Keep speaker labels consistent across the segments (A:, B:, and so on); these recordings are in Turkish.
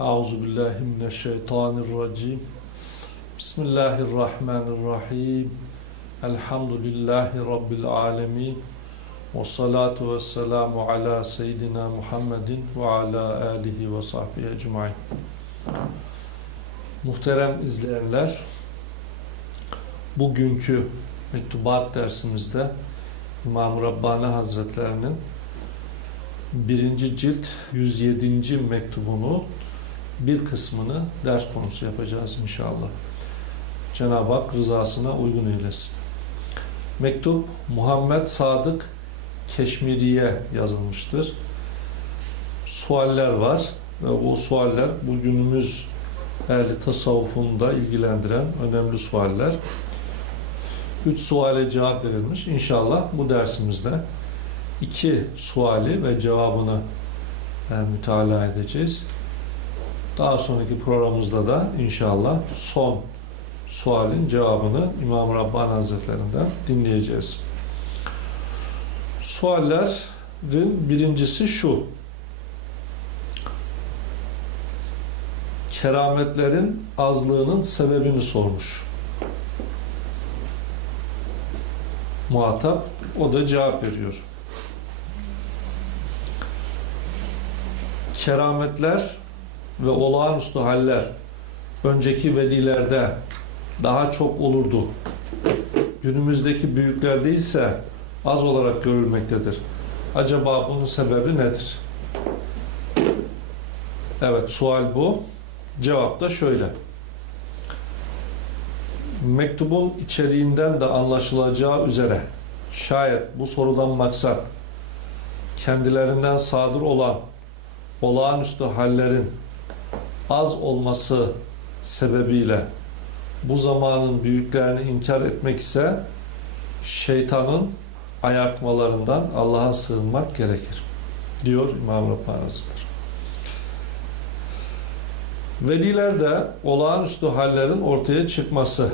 A: Euzu billahi mineşşeytanirracim. Bismillahirrahmanirrahim. Elhamdülillahi rabbil alamin. Ve salatu ve selamu ala seyyidina Muhammedin ve ala alihi ve sahbihi ecmaîn. Muhterem izleyenler, bugünkü mektubat dersimizde İmam Rabbani Hazretlerinin birinci cilt 107. mektubunu bir kısmını ders konusu yapacağız inşallah. Cenab-ı Hak rızasına uygun eylesin. Mektup Muhammed Sadık Keşmiri'ye yazılmıştır. Sualler var ve o sualler bugünümüz ehli tasavvufunda ilgilendiren önemli sualler. Üç suale cevap verilmiş. İnşallah bu dersimizde iki suali ve cevabını e, mütalaa edeceğiz. Daha sonraki programımızda da inşallah son sualin cevabını İmam Rabbani Hazretlerinden dinleyeceğiz. Suallerin birincisi şu. Kerametlerin azlığının sebebini sormuş. Muhatap o da cevap veriyor. Kerametler ve olağanüstü haller önceki velilerde daha çok olurdu. Günümüzdeki büyüklerde ise az olarak görülmektedir. Acaba bunun sebebi nedir? Evet, sual bu. Cevap da şöyle. Mektubun içeriğinden de anlaşılacağı üzere şayet bu sorudan maksat kendilerinden sadır olan olağanüstü hallerin az olması sebebiyle bu zamanın büyüklerini inkar etmek ise şeytanın ayartmalarından Allah'a sığınmak gerekir. Diyor İmam Rabbani Hazretleri. Velilerde olağanüstü hallerin ortaya çıkması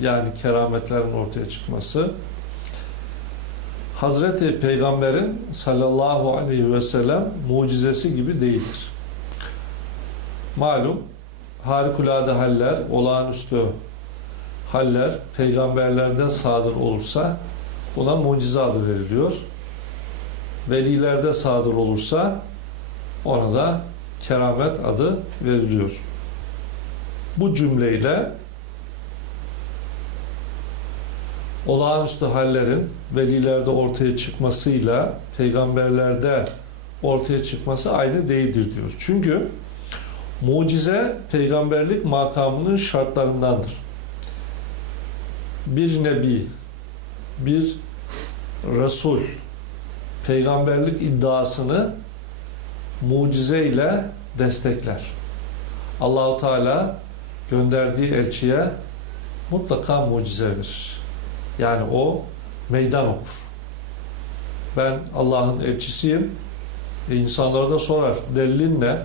A: yani kerametlerin ortaya çıkması Hazreti Peygamber'in sallallahu aleyhi ve sellem mucizesi gibi değildir. Malum harikulade haller, olağanüstü haller peygamberlerde sadır olursa buna mucize adı veriliyor. Velilerde sadır olursa ona da keramet adı veriliyor. Bu cümleyle olağanüstü hallerin velilerde ortaya çıkmasıyla peygamberlerde ortaya çıkması aynı değildir diyor. Çünkü mucize peygamberlik makamının şartlarındandır. Bir nebi, bir resul peygamberlik iddiasını mucize ile destekler. Allahu Teala gönderdiği elçiye mutlaka mucize verir. Yani o meydan okur. Ben Allah'ın elçisiyim. E insanlara da sorar. Delilin ne?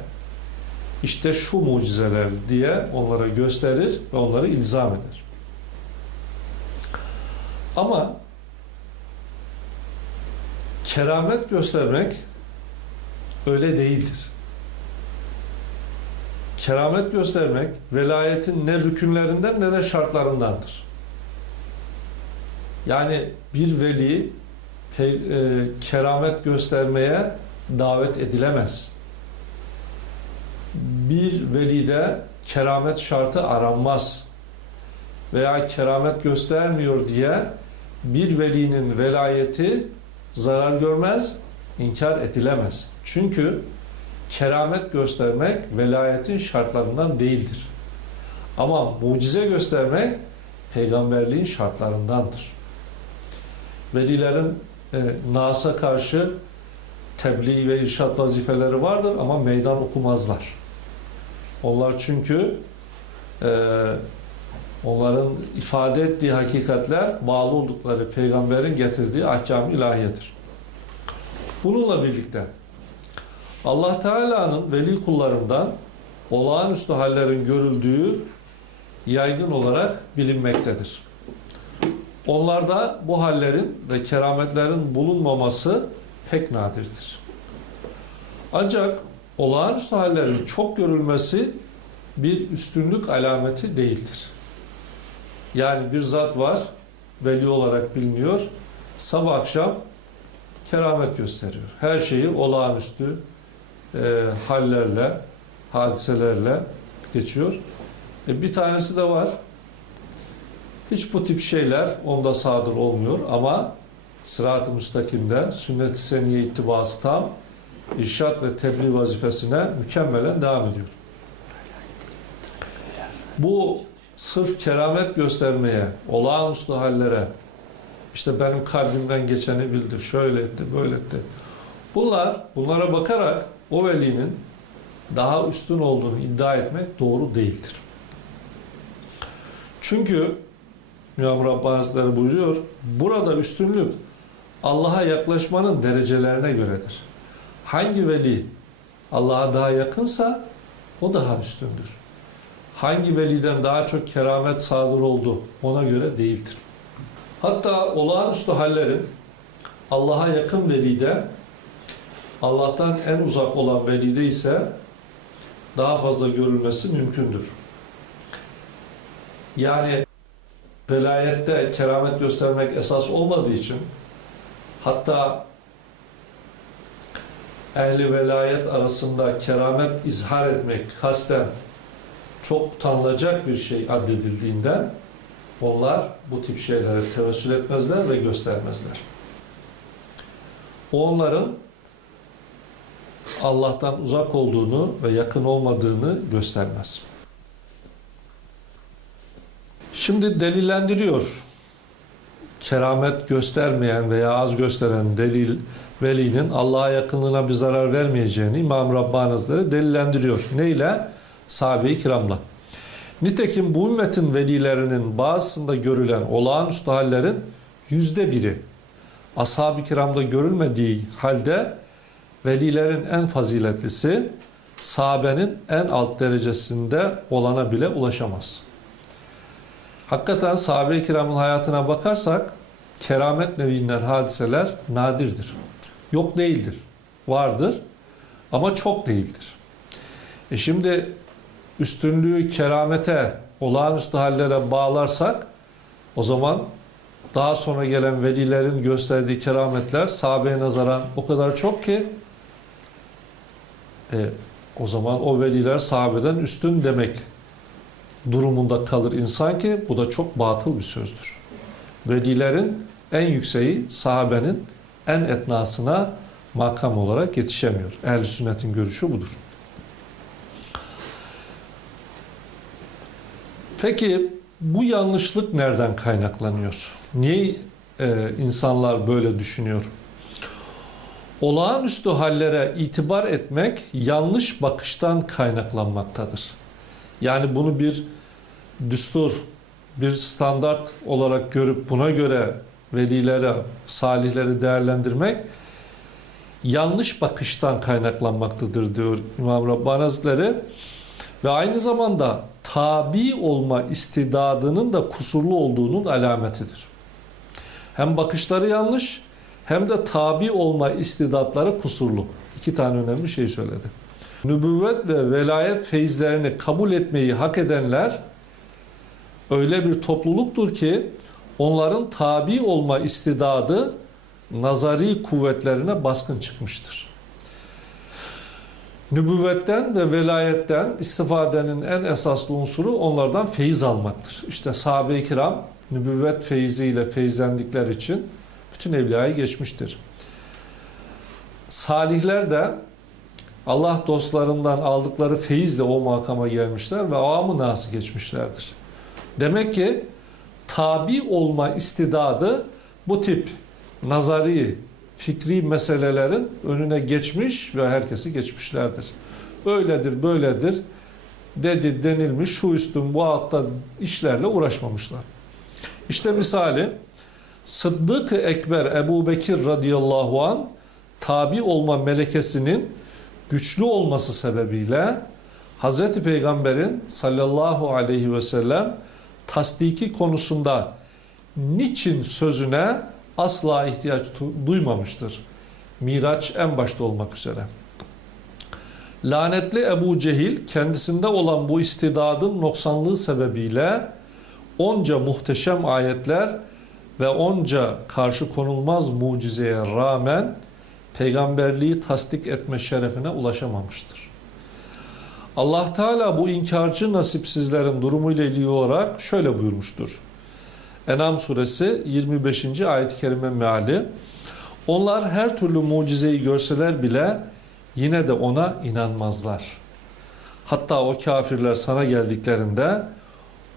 A: İşte şu mucizeler diye onlara gösterir ve onları ilzam eder. Ama keramet göstermek öyle değildir. Keramet göstermek velayetin ne rükünlerinden ne de şartlarındandır. Yani bir veli e, keramet göstermeye davet edilemez. Bir velide keramet şartı aranmaz. Veya keramet göstermiyor diye bir velinin velayeti zarar görmez, inkar edilemez. Çünkü keramet göstermek velayetin şartlarından değildir. Ama mucize göstermek peygamberliğin şartlarındandır. Velilerin e, Nas'a karşı tebliğ ve irşat vazifeleri vardır ama meydan okumazlar. Onlar çünkü e, onların ifade ettiği hakikatler bağlı oldukları peygamberin getirdiği ahkam ilahiyedir. Bununla birlikte Allah Teala'nın veli kullarından olağanüstü hallerin görüldüğü yaygın olarak bilinmektedir. Onlarda bu hallerin ve kerametlerin bulunmaması pek nadirdir. Ancak olağanüstü hallerin çok görülmesi bir üstünlük alameti değildir. Yani bir zat var, veli olarak biliniyor, sabah akşam keramet gösteriyor. Her şeyi olağanüstü e, hallerle, hadiselerle geçiyor. E, bir tanesi de var, hiç bu tip şeyler onda sadır olmuyor ama sırat-ı müstakimde sünnet-i seniye ittibası tam irşat ve tebliğ vazifesine mükemmelen devam ediyor. Bu sırf keramet göstermeye, olağanüstü hallere, işte benim kalbimden geçeni bildi, şöyle etti, böyle etti. Bunlar, bunlara bakarak o velinin daha üstün olduğunu iddia etmek doğru değildir. Çünkü İmam Rabbani Hazretleri buyuruyor, burada üstünlük Allah'a yaklaşmanın derecelerine göredir. Hangi veli Allah'a daha yakınsa o daha üstündür. Hangi veliden daha çok keramet sadır oldu ona göre değildir. Hatta olağanüstü hallerin Allah'a yakın velide Allah'tan en uzak olan velide ise daha fazla görülmesi mümkündür. Yani velayette keramet göstermek esas olmadığı için hatta ehli velayet arasında keramet izhar etmek kasten çok utanılacak bir şey addedildiğinden onlar bu tip şeylere tevessül etmezler ve göstermezler. Onların Allah'tan uzak olduğunu ve yakın olmadığını göstermez. Şimdi delillendiriyor. Keramet göstermeyen veya az gösteren delil velinin Allah'a yakınlığına bir zarar vermeyeceğini İmam Rabbani Hazretleri delillendiriyor. Neyle? Sahabe-i kiramla. Nitekim bu ümmetin velilerinin bazısında görülen olağanüstü hallerin yüzde biri ashab-ı kiramda görülmediği halde velilerin en faziletlisi sahabenin en alt derecesinde olana bile ulaşamaz. Hakikaten sahabe-i kiramın hayatına bakarsak keramet nevinden hadiseler nadirdir. Yok değildir. Vardır ama çok değildir. E şimdi üstünlüğü keramete, olağanüstü hallere bağlarsak o zaman daha sonra gelen velilerin gösterdiği kerametler sahabeye nazaran o kadar çok ki e, o zaman o veliler sahabeden üstün demek durumunda kalır insan ki bu da çok batıl bir sözdür. Velilerin en yükseği sahabenin en etnasına makam olarak yetişemiyor. Ehl-i sünnetin görüşü budur. Peki bu yanlışlık nereden kaynaklanıyor? Niye e, insanlar böyle düşünüyor? Olağanüstü hallere itibar etmek yanlış bakıştan kaynaklanmaktadır. Yani bunu bir düstur, bir standart olarak görüp buna göre velilere, salihleri değerlendirmek yanlış bakıştan kaynaklanmaktadır diyor İmam Rabbani Hazretleri. Ve aynı zamanda tabi olma istidadının da kusurlu olduğunun alametidir. Hem bakışları yanlış hem de tabi olma istidatları kusurlu. İki tane önemli şey söyledi. Nübüvvet ve velayet feyizlerini kabul etmeyi hak edenler öyle bir topluluktur ki onların tabi olma istidadı nazari kuvvetlerine baskın çıkmıştır. Nübüvvetten ve velayetten istifadenin en esaslı unsuru onlardan feyiz almaktır. İşte sahabe-i kiram nübüvvet feyiziyle feyizlendikleri için bütün evliyayı geçmiştir. Salihler de Allah dostlarından aldıkları feyizle o makama gelmişler ve avamı nası geçmişlerdir. Demek ki tabi olma istidadı bu tip nazari, fikri meselelerin önüne geçmiş ve herkesi geçmişlerdir. Öyledir, böyledir dedi denilmiş şu üstün bu altta işlerle uğraşmamışlar. İşte misali Sıddık-ı Ekber Ebu Bekir radıyallahu an tabi olma melekesinin güçlü olması sebebiyle Hazreti Peygamber'in sallallahu aleyhi ve sellem tasdiki konusunda niçin sözüne asla ihtiyaç duymamıştır. Miraç en başta olmak üzere. Lanetli Ebu Cehil kendisinde olan bu istidadın noksanlığı sebebiyle onca muhteşem ayetler ve onca karşı konulmaz mucizeye rağmen peygamberliği tasdik etme şerefine ulaşamamıştır. Allah Teala bu inkarcı nasipsizlerin durumuyla ilgili olarak şöyle buyurmuştur. Enam suresi 25. ayet-i kerime meali Onlar her türlü mucizeyi görseler bile yine de ona inanmazlar. Hatta o kafirler sana geldiklerinde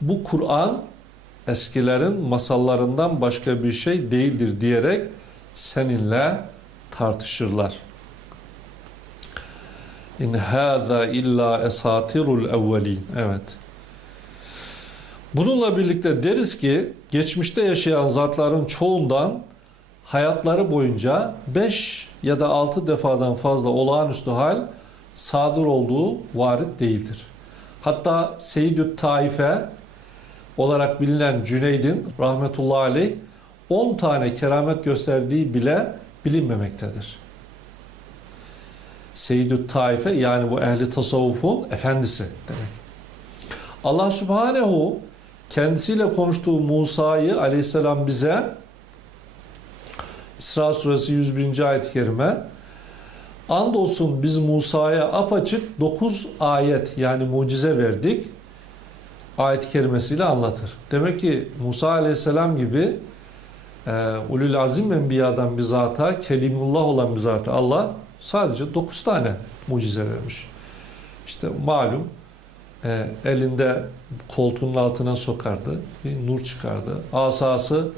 A: bu Kur'an eskilerin masallarından başka bir şey değildir diyerek seninle tartışırlar. İn hâzâ illa esatirul evvelin. Evet. Bununla birlikte deriz ki geçmişte yaşayan zatların çoğundan hayatları boyunca 5 ya da 6 defadan fazla olağanüstü hal sadır olduğu varit değildir. Hatta Seyyidü Taife olarak bilinen Cüneyd'in rahmetullahi aleyh 10 tane keramet gösterdiği bile bilinmemektedir. Seyyidü Taife yani bu ehli tasavvufun efendisi demek. Allah Subhanehu kendisiyle konuştuğu Musa'yı aleyhisselam bize İsra suresi 101. ayet-i kerime Andolsun biz Musa'ya apaçık 9 ayet yani mucize verdik ayet-i kerimesiyle anlatır. Demek ki Musa aleyhisselam gibi e, ulul azim enbiyadan bir zata, kelimullah olan bir zata Allah sadece 9 tane mucize vermiş. İşte malum e, elinde koltuğunun altına sokardı, bir nur çıkardı. Asası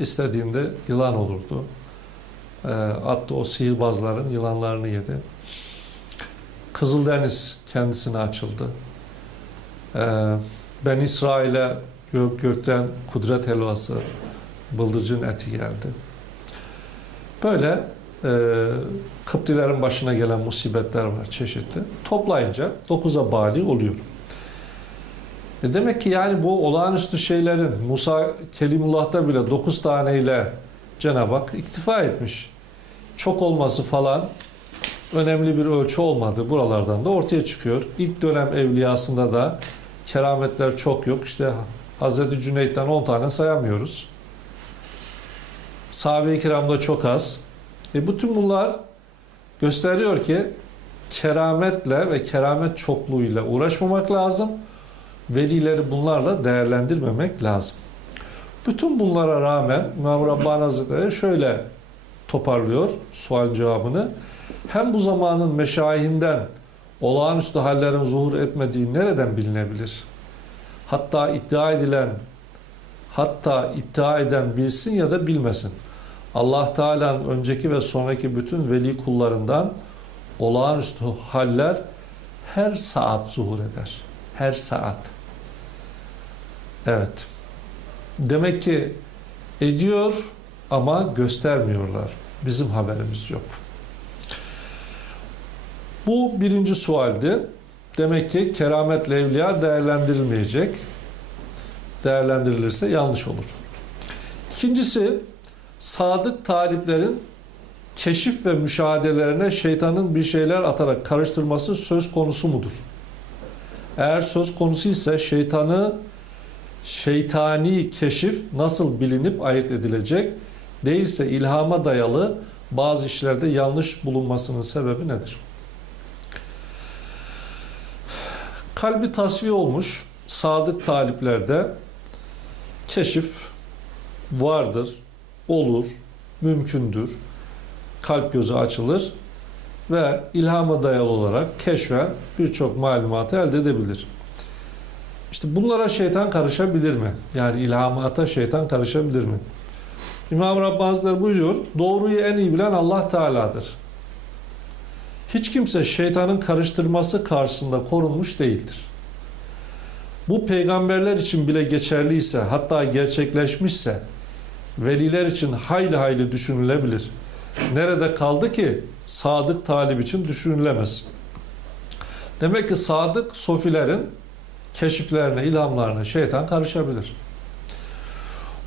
A: istediğinde yılan olurdu. E, attı o sihirbazların yılanlarını yedi. Kızıldeniz kendisine açıldı. E, ben İsrail'e gök gökten kudret helvası, bıldırcın eti geldi. Böyle e, Kıptilerin başına gelen musibetler var çeşitli. Toplayınca 9'a bali oluyor. E demek ki yani bu olağanüstü şeylerin Musa Kelimullah'ta bile 9 taneyle Cenab-ı Hak iktifa etmiş. Çok olması falan önemli bir ölçü olmadı. Buralardan da ortaya çıkıyor. İlk dönem evliyasında da kerametler çok yok. İşte Hz. Cüneyt'ten 10 tane sayamıyoruz. Sahabe-i kiramda çok az. E bütün bunlar gösteriyor ki kerametle ve keramet çokluğuyla uğraşmamak lazım. Velileri bunlarla değerlendirmemek lazım. Bütün bunlara rağmen İmam Rabbani Hazretleri şöyle toparlıyor sual cevabını. Hem bu zamanın meşayihinden olağanüstü hallerin zuhur etmediği nereden bilinebilir? Hatta iddia edilen, hatta iddia eden bilsin ya da bilmesin. Allah Teala'nın önceki ve sonraki bütün veli kullarından olağanüstü haller her saat zuhur eder. Her saat. Evet. Demek ki ediyor ama göstermiyorlar. Bizim haberimiz yok. Bu birinci sualdi. Demek ki kerametle evliya değerlendirilmeyecek. Değerlendirilirse yanlış olur. İkincisi, sadık taliplerin keşif ve müşahedelerine şeytanın bir şeyler atarak karıştırması söz konusu mudur? Eğer söz konusu ise şeytanı şeytani keşif nasıl bilinip ayırt edilecek? Değilse ilhama dayalı bazı işlerde yanlış bulunmasının sebebi nedir? Kalbi tasfiye olmuş sadık taliplerde keşif vardır, olur, mümkündür. Kalp gözü açılır ve ilhama dayalı olarak keşfen birçok malumatı elde edebilir. İşte bunlara şeytan karışabilir mi? Yani ilhamata şeytan karışabilir mi? İmam Rabbani Hazretleri buyuruyor, doğruyu en iyi bilen Allah Teala'dır. Hiç kimse şeytanın karıştırması karşısında korunmuş değildir. Bu peygamberler için bile geçerliyse, hatta gerçekleşmişse, veliler için hayli hayli düşünülebilir. Nerede kaldı ki sadık talip için düşünülemez. Demek ki sadık sofilerin keşiflerine, ilhamlarına şeytan karışabilir.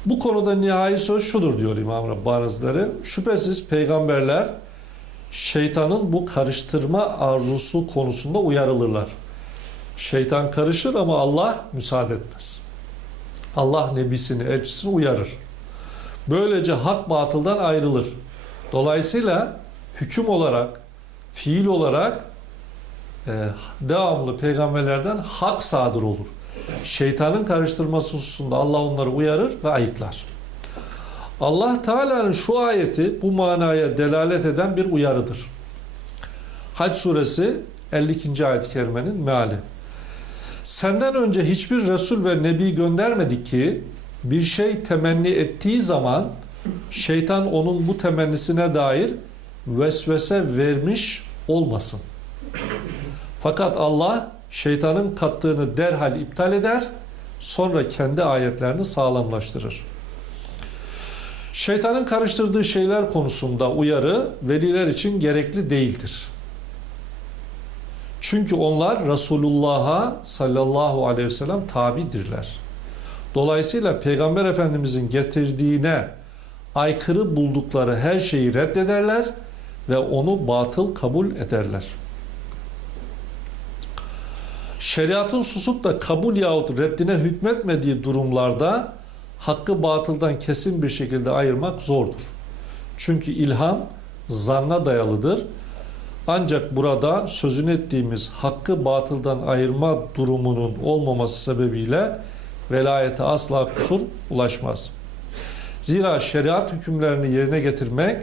A: Bu konuda nihai söz şudur diyor İmam Rabbani. Şüphesiz peygamberler şeytanın bu karıştırma arzusu konusunda uyarılırlar. Şeytan karışır ama Allah müsaade etmez. Allah nebisini, elçisini uyarır. Böylece hak batıldan ayrılır. Dolayısıyla hüküm olarak, fiil olarak e, devamlı peygamberlerden hak sadır olur. Şeytanın karıştırması hususunda Allah onları uyarır ve ayıklar. Allah Teala'nın şu ayeti bu manaya delalet eden bir uyarıdır. Hac suresi 52. ayet-i kerimenin meali. Senden önce hiçbir Resul ve Nebi göndermedik ki bir şey temenni ettiği zaman şeytan onun bu temennisine dair vesvese vermiş olmasın. Fakat Allah şeytanın kattığını derhal iptal eder, sonra kendi ayetlerini sağlamlaştırır. Şeytanın karıştırdığı şeyler konusunda uyarı veliler için gerekli değildir. Çünkü onlar Resulullah'a sallallahu aleyhi ve sellem tabidirler. Dolayısıyla Peygamber Efendimizin getirdiğine aykırı buldukları her şeyi reddederler ve onu batıl kabul ederler. Şeriatın susup da kabul yahut reddine hükmetmediği durumlarda hakkı batıldan kesin bir şekilde ayırmak zordur. Çünkü ilham zanna dayalıdır. Ancak burada sözün ettiğimiz hakkı batıldan ayırma durumunun olmaması sebebiyle velayete asla kusur ulaşmaz. Zira şeriat hükümlerini yerine getirmek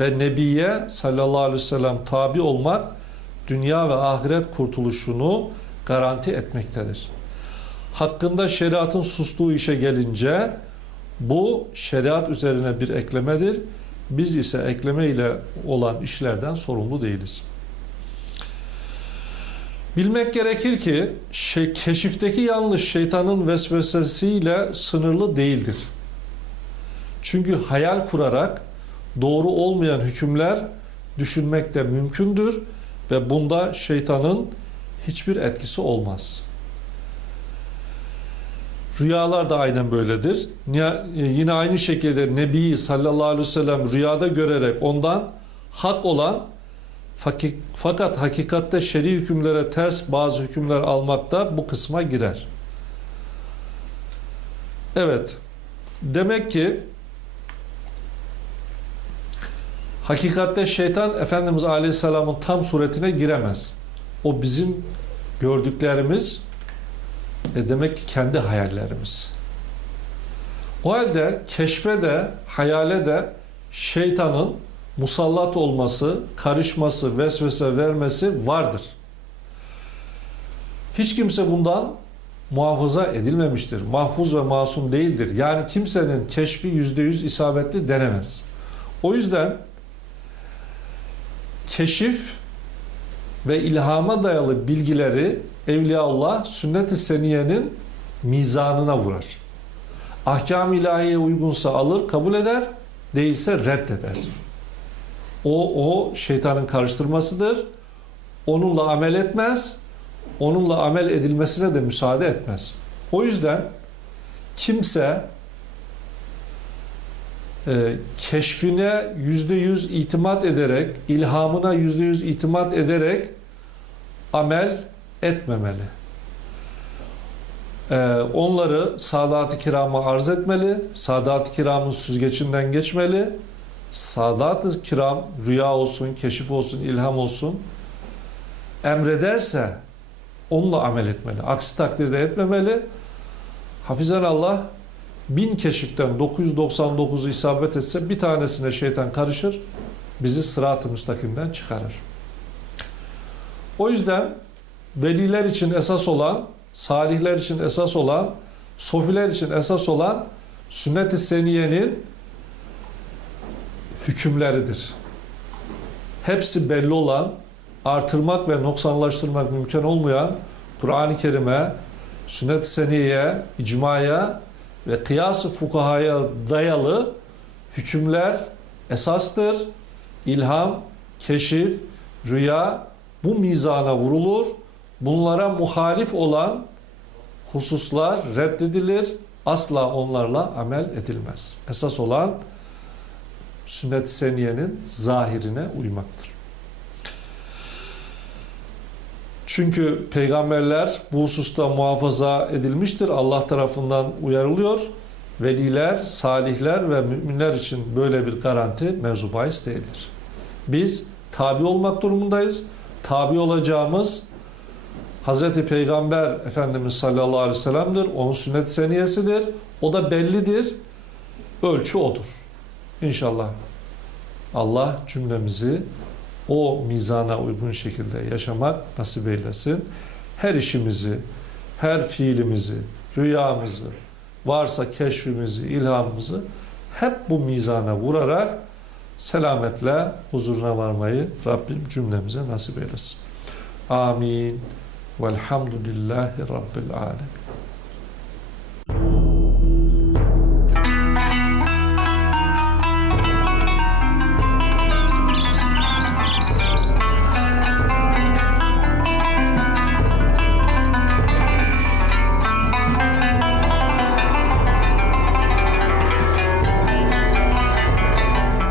A: ve Nebiye sallallahu aleyhi ve sellem tabi olmak dünya ve ahiret kurtuluşunu garanti etmektedir. Hakkında şeriatın sustuğu işe gelince bu şeriat üzerine bir eklemedir. Biz ise ekleme ile olan işlerden sorumlu değiliz. Bilmek gerekir ki şey, keşifteki yanlış şeytanın vesvesesiyle sınırlı değildir. Çünkü hayal kurarak doğru olmayan hükümler düşünmek de mümkündür ve bunda şeytanın hiçbir etkisi olmaz. Rüyalar da aynen böyledir. Yine aynı şekilde Nebi sallallahu aleyhi ve sellem rüyada görerek ondan hak olan fakat hakikatte şer'i hükümlere ters bazı hükümler almakta bu kısma girer. Evet. Demek ki hakikatte şeytan Efendimiz Aleyhisselam'ın tam suretine giremez. O bizim gördüklerimiz e demek ki kendi hayallerimiz. O halde keşfe de hayale de şeytanın musallat olması, karışması, vesvese vermesi vardır. Hiç kimse bundan muhafaza edilmemiştir. Mahfuz ve masum değildir. Yani kimsenin keşfi yüzde yüz isabetli denemez. O yüzden keşif ve ilhama dayalı bilgileri Evliyaullah sünnet-i seniyenin mizanına vurar. Ahkam ilahiye uygunsa alır, kabul eder, değilse reddeder. O, o şeytanın karıştırmasıdır. Onunla amel etmez, onunla amel edilmesine de müsaade etmez. O yüzden kimse e, keşfine yüzde yüz itimat ederek, ilhamına yüzde yüz itimat ederek amel etmemeli. Ee, onları Sadat-ı Kiram'a arz etmeli. Sadat-ı Kiram'ın süzgecinden geçmeli. Sadat-ı Kiram rüya olsun, keşif olsun, ilham olsun emrederse onunla amel etmeli. Aksi takdirde etmemeli. Hafizan Allah bin keşiften 999'u isabet etse bir tanesine şeytan karışır, bizi sırat-ı müstakimden çıkarır. O yüzden veliler için esas olan, salihler için esas olan, sofiler için esas olan sünnet-i seniyenin hükümleridir. Hepsi belli olan, artırmak ve noksanlaştırmak mümkün olmayan Kur'an-ı Kerim'e, sünnet-i seniyeye, icmaya ve kıyas-ı fukahaya dayalı hükümler esastır. İlham, keşif, rüya bu mizana vurulur. Bunlara muhalif olan hususlar reddedilir. Asla onlarla amel edilmez. Esas olan sünnet-i seniyenin zahirine uymaktır. Çünkü peygamberler bu hususta muhafaza edilmiştir. Allah tarafından uyarılıyor. Veliler, salihler ve müminler için böyle bir garanti mevzu değildir. Biz tabi olmak durumundayız. Tabi olacağımız Hz. Peygamber Efendimiz sallallahu aleyhi ve sellem'dir. Onun sünnet seniyesidir. O da bellidir. Ölçü odur. İnşallah Allah cümlemizi o mizana uygun şekilde yaşamak nasip eylesin. Her işimizi, her fiilimizi, rüyamızı, varsa keşfimizi, ilhamımızı hep bu mizana vurarak selametle huzuruna varmayı Rabbim cümlemize nasip eylesin. Amin. Velhamdülillahi Rabbil alemin.